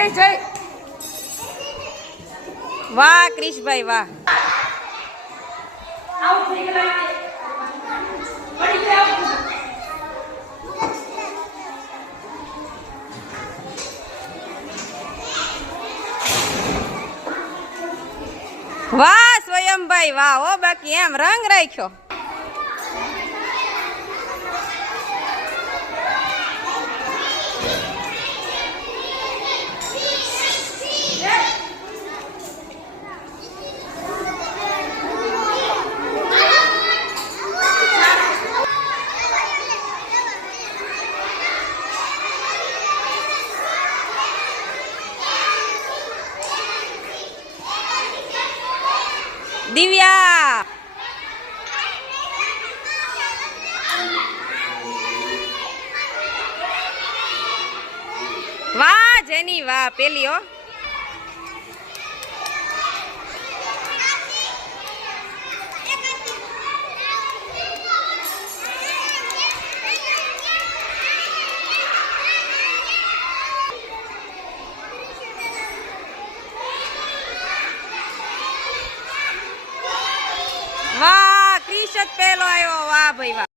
બે જય વાહ ક્રિશભાઈ વાહ. વાહ સ્વયંભાઈ વાહ. ઓ બાકી એમ રંગ રાખ્યો. દિવ્યા! વાહ જેની વાહ પેલી હો. વાહ ક્રિશ જ પેલો આવ્યો. વાહ ભાઈ વાહ.